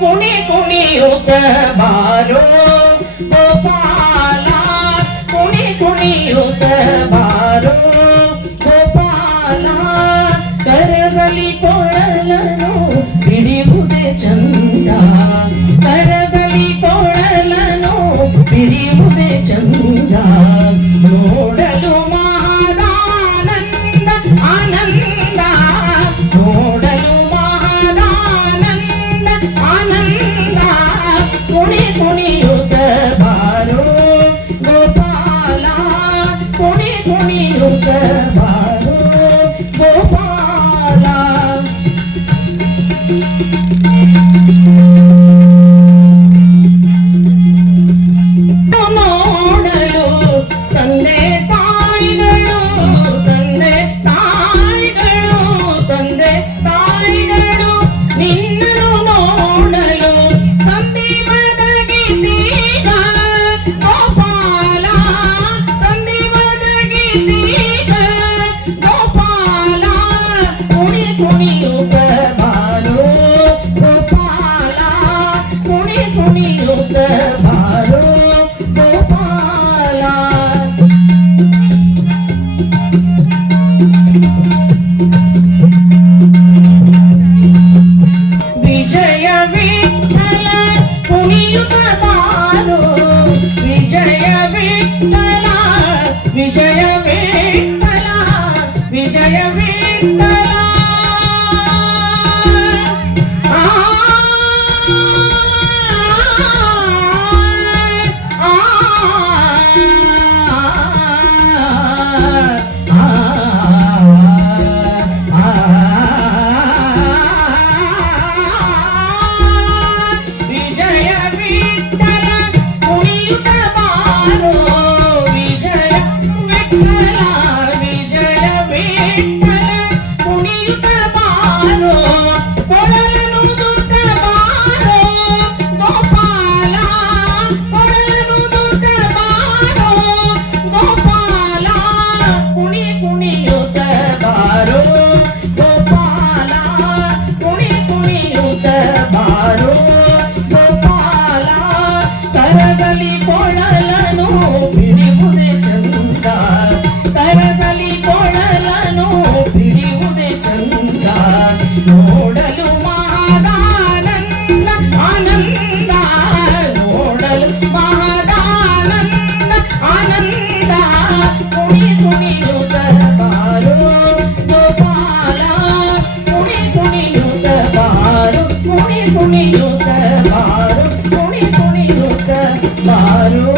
ಕುಣಿ ಕುಣಿಯುತ್ತ ಬಾರೋ ಗೋಪಾಲ ಕುಣಿ ಕುಣಿಯುತ್ತ ಬಾರೋ ಗೋಪಾಲ ಕರದಲ್ಲಿ ಕೊಳಲನು ಹಿಡಿಯುವುದೇ ಚಂದ ಕರದಲ್ಲಿ ಕೊಳಲನು ಹಿಡಿಯುವುದೇ ಚಂದ ನೋಡಲು ಮಹಾದಾನಂದ ಆನಂದ ನೋಡಲು ಮಹಾದಾನಂದ ಆನಂದ ಕುಣಿ ಕುಣಿಯುತ್ತ ಬಾರೋ ಗೋಪಾಲ ಕುಣಿ ಕುಣಿಯುತ್ತ ಬಾರೋ ಗೋಪಾಲ ನೋಡಲು ತಂದೆ ತಾಯಿಗಳು ತಂದೆ ತಾಯಿಗಳು ತಂದೆ ತಾಯಿಗಳು ನಿನ್ನನ್ನು ನೋಡಲು ಸಂದೀಪದ ಗೀತೀಗ ಗೋಪಾಲ ಸಂದೀಪದ ಗೀತೀಗ ಗೋಪಾಲ ಕುಣಿ ಕುಣಿಯುತ್ತ ಬಾರೋ ಗೋಪಾಲ ಕುಣಿ ಕುಣಿಯುತ್ತ ಬಾರೋ ಗೋಪಾಲ ವಿಜಯ ವಿಠಲ ಕುಣಿಯುತ್ತ ಬಾರೋ ವಿಜಯ ವಿಠಲ ವಿಜಯ ವಿಠಲ ವಿಜಯ ವಿಠಲ ಆ ವಿಜಯ ವಿಠಲ ಕುಣಿಯುತ್ತ ಬಾರೋ ವಿಜಯ ವಿಠಲ ವಿಜಯ ವಿಠಲ ಕುಣಿಯುತ್ತ ಬಾರೋ ಕೊಳಲನು ದುತ್ತ ಬಾರೋ ಗೋಪಾಲ ಕೊಳಲನು ದುತ್ತ ಬಾರೋ ಗೋಪಾಲ ಕುಣಿ ಕುಣಿಯುತ್ತ ಬಾರೋ ಗೋಪಾಲ ಕುಣಿ ಕುಣಿಯುತ್ತ ಬಾರೋ ಗೋಪಾಲ ಕರದಲ್ಲಿ ಕೊಳಲನು ಹಿಡಿಯುವುದೇ ಚಂದ ಕರದಲ್ಲಿ ಕೊಳಲನು ಹಿಡಿಯುವುದೇ ಚಂದ ನೋಡಲು ಮಹಾದಾನಂದ ಆನಂದ ನೋಡಲು ಮಹಾದಾನಂದ ಆನಂದ ಕುಣಿ ಕುಣಿಯುತ್ತ ಬಾರೋ ಗೋಪಾಲ ಕುಣಿ ಕುಣಿಯುತ್ತ ಬಾರೋ ಕುಣಿ ಕುಣಿಯುತ್ತ ಬಾರೋ ಕುಣಿ ಕುಣಿಯುತ್ತ ಬಾರೋ